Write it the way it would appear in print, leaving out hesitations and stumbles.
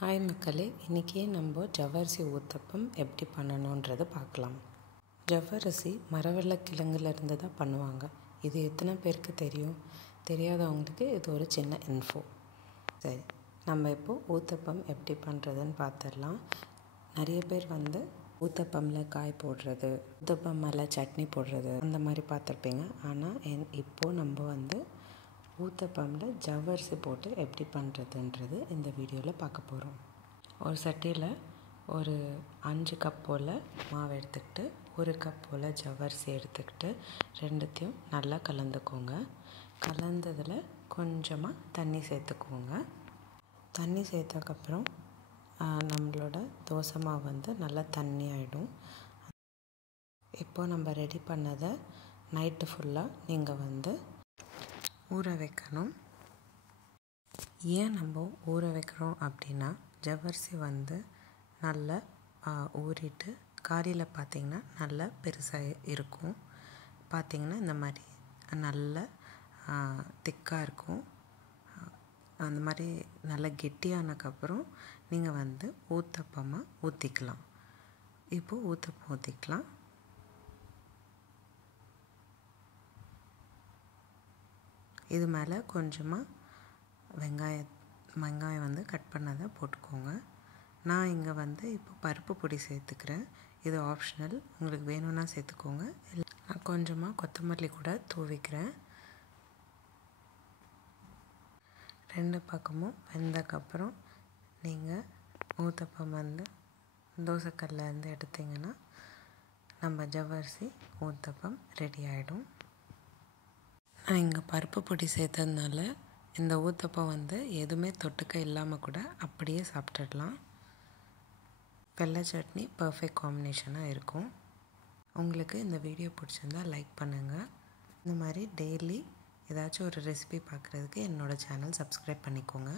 Hi மக்களே, இன்றைக்கி நம்ம ஜவ்வரிசி ஊத்தப்பம் எப்படி பண்ணணுன்றதை பார்க்கலாம். ஜவ்வரிசி மரவள்ளிக்கிழங்குலேருந்து தான் பண்ணுவாங்க. இது எத்தனை பேருக்கு தெரியும்? தெரியாதவங்களுக்கு இது ஒரு சின்ன இன்ஃபோ. சரி, நம்ம இப்போது ஊத்தப்பம் எப்படி பண்ணுறதுன்னு பார்த்துடலாம். நிறைய பேர் ஊத்தப்பமில் காய் போடுறது, ஊத்தப்பம் மேலே சட்னி போடுறது அந்த மாதிரி பார்த்துருப்பீங்க. ஆனால் இப்போது நம்ம ஊத்தப்பமில் ஜவ்வரிசி போட்டு எப்படி பண்ணுறதுன்றது இந்த வீடியோவில் பார்க்க போகிறோம். ஒரு சட்டியில் ஒரு 5 கப் போல் மாவு எடுத்துக்கிட்டு 1 கப் போல் ஜவ்வரிசி எடுத்துக்கிட்டு ரெண்டுத்தையும் நல்லா கலந்துக்கோங்க. கலந்ததில் கொஞ்சமாக தண்ணி சேர்த்துக்கோங்க. தண்ணி சேர்த்ததுக்கப்புறம் நம்மளோட தோசை மாவு நல்லா தண்ணி ஆகிடும். இப்போது நம்ம ரெடி பண்ணதை நைட்டு ஃபுல்லாக நீங்கள் ஊற வைக்கணும். ஏன் நம்ம ஊற வைக்கிறோம் அப்படின்னா, ஜவ்வரிசி நல்லா ஊறிட்டு காலையில் பார்த்திங்கன்னா நல்லா பெருசாக இருக்கும். பார்த்திங்கன்னா இந்த மாதிரி நல்லா திக்காக இருக்கும். அந்த மாதிரி நல்லா கெட்டியானதுக்கப்புறம் நீங்கள் ஊத்தப்பமாக ஊற்றிக்கலாம். இப்போது ஊத்தப்பம் ஊற்றிக்கலாம். இது மேலே கொஞ்சமாக வெங்காயம் கட் பண்ணதை போட்டுக்கோங்க. நான் இங்கே இப்போ பருப்பு பொடி சேர்த்துக்கிறேன். இது ஆப்ஷனல், உங்களுக்கு வேணும்னா சேர்த்துக்கோங்க. நான் கொஞ்சமாக கொத்தமல்லி கூட தூவிக்கிறேன். 2 பக்கமும் வெந்ததுக்கப்புறம் நீங்கள் ஊத்தப்பம் தோசைக்கல்லேருந்து எடுத்திங்கன்னா நம்ம ஜவ்வரிசி ஊத்தப்பம் ரெடி ஆகிடும். நான் இங்கே பருப்பு பொடி சேர்த்ததுனால இந்த ஊத்தப்பம் எதுவுமே தொட்டுக்க இல்லாமல் கூட அப்படியே சாப்பிட்டுடலாம். வெள்ளை சட்னி பர்ஃபெக்ட் காம்பினேஷனாக இருக்கும். உங்களுக்கு இந்த வீடியோ பிடிச்சிருந்தால் லைக் பண்ணுங்கள். இந்த மாதிரி டெய்லி ஏதாச்சும் ஒரு ரெசிபி பார்க்குறதுக்கு என்னோடய சேனல் சப்ஸ்கிரைப் பண்ணிக்கோங்க.